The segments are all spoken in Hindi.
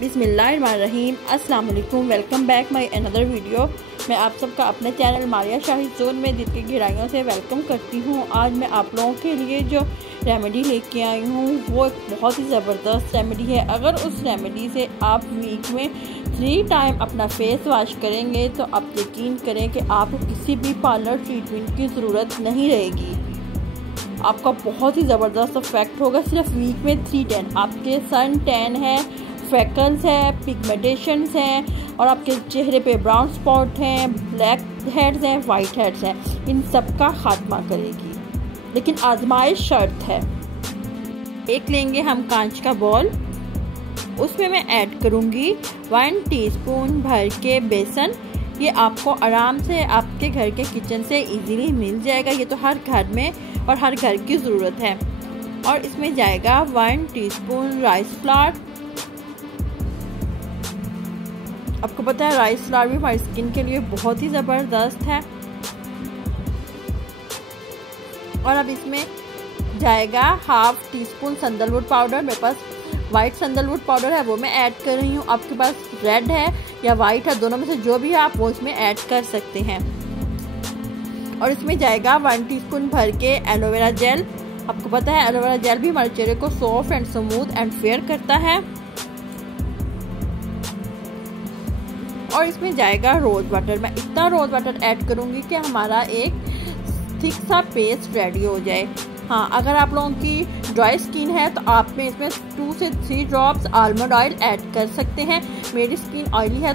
बिस्मिल्लाहिर्रहमानिर्रहीम। अस्सलाम वालेकुम। Welcome back my another video. मैं आप सबका अपने चैनल मारिया शाहिद जोन में दिल की गहराइयों से वेलकम करती हूँ। आज मैं आप लोगों के लिए जो रेमेडी लेके आई हूँ वो एक बहुत ही ज़बरदस्त रेमेडी है। अगर उस रेमेडी से आप वीक में 3 टाइम अपना फेस वॉश करेंगे तो आप यकीन करें कि आपको किसी भी पार्लर ट्रीटमेंट की ज़रूरत नहीं रहेगी। आपका बहुत ही ज़बरदस्त इफेक्ट होगा सिर्फ वीक में 3 टाइम। आपके सन टैन है, फ्रैकल्स है, पिगमेंटेशंस हैं और आपके चेहरे पे ब्राउन स्पॉट हैं, ब्लैक हेड्स हैं, वाइट हेड्स हैं, इन सब का खात्मा करेगी। लेकिन आजमाइश शर्त है। एक लेंगे हम कांच का बॉल, उसमें मैं ऐड करूँगी 1 टीस्पून भर के बेसन। ये आपको आराम से आपके घर के किचन से इजीली मिल जाएगा। ये तो हर घर में और हर घर की ज़रूरत है। और इसमें जाएगा 1 टीस्पून राइस फ्लावर। आपको पता है राइस फ्लावर भी हमारी स्किन के लिए बहुत ही ज़बरदस्त है। और अब इसमें जाएगा 1/2 टीस्पून सैंडलवुड पाउडर। मेरे पास वाइट सैंडलवुड पाउडर है, वो मैं ऐड कर रही हूँ। आपके पास रेड है या वाइट है, दोनों में से जो भी है आप वो इसमें ऐड कर सकते हैं। और इसमें जाएगा 1 टीस्पून भर के एलोवेरा जेल। आपको पता है एलोवेरा जेल भी हमारे चेहरे को soft and smooth and fair करता है। और इसमें जाएगा रोज़ वाटर। मैं इतना रोज़ वाटर ऐड करूँगी कि हमारा एक थिक सा पेस्ट रेडी हो जाए। हाँ, अगर आप लोगों की ड्राई स्किन है तो आप में इसमें 2 से 3 ड्रॉप्स आलमंड ऑयल ऐड कर सकते हैं। मेरी स्किन ऑयली है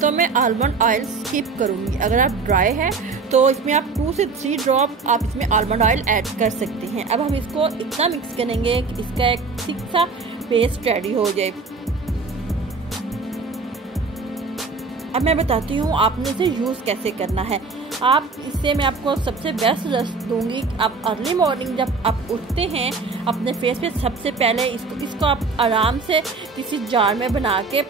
तो मैं आलमंड ऑयल स्किप करूँगी। अगर आप ड्राई है तो इसमें आप 2 से 3 ड्रॉप आप इसमें आलमंड ऑयल ऐड कर सकते हैं। अब हम इसको इतना मिक्स करेंगे कि इसका एक थिक सा पेस्ट रेडी हो जाए। अब मैं बताती हूँ आपने इसे यूज़ कैसे करना है। आप इससे मैं आपको सबसे बेस्ट रेसिपी दूंगी। आप अर्ली मॉर्निंग जब आप उठते हैं अपने फेस पे सबसे पहले इसको आप आराम से किसी जार में बना के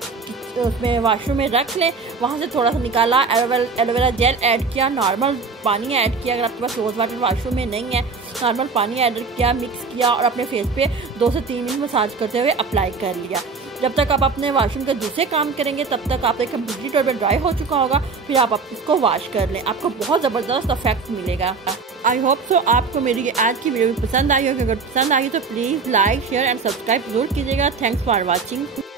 उसमें वॉशरूम में रख लें। वहाँ से थोड़ा सा निकाला, एलोवेरा जेल ऐड किया, नॉर्मल पानी ऐड किया। अगर आपके पास रोज़ वाटर वॉशरूम में नहीं है, नॉर्मल पानी ऐड किया, मिक्स किया और अपने फेस पे 2 से 3 मिनट मसाज करते हुए अप्लाई कर लिया। जब तक आप अपने वॉशरूम का दूसरे काम करेंगे तब तक आपका कम्प्लीटली टॉयल में ड्राई हो चुका होगा। फिर आप इसको वॉश कर लें, आपको बहुत ज़बरदस्त इफेक्ट मिलेगा। आई होप सो आपको मेरी आज की वीडियो भी पसंद आई होगी। अगर पसंद आई तो please like, share and subscribe जरूर कीजिएगा। Thanks for watching.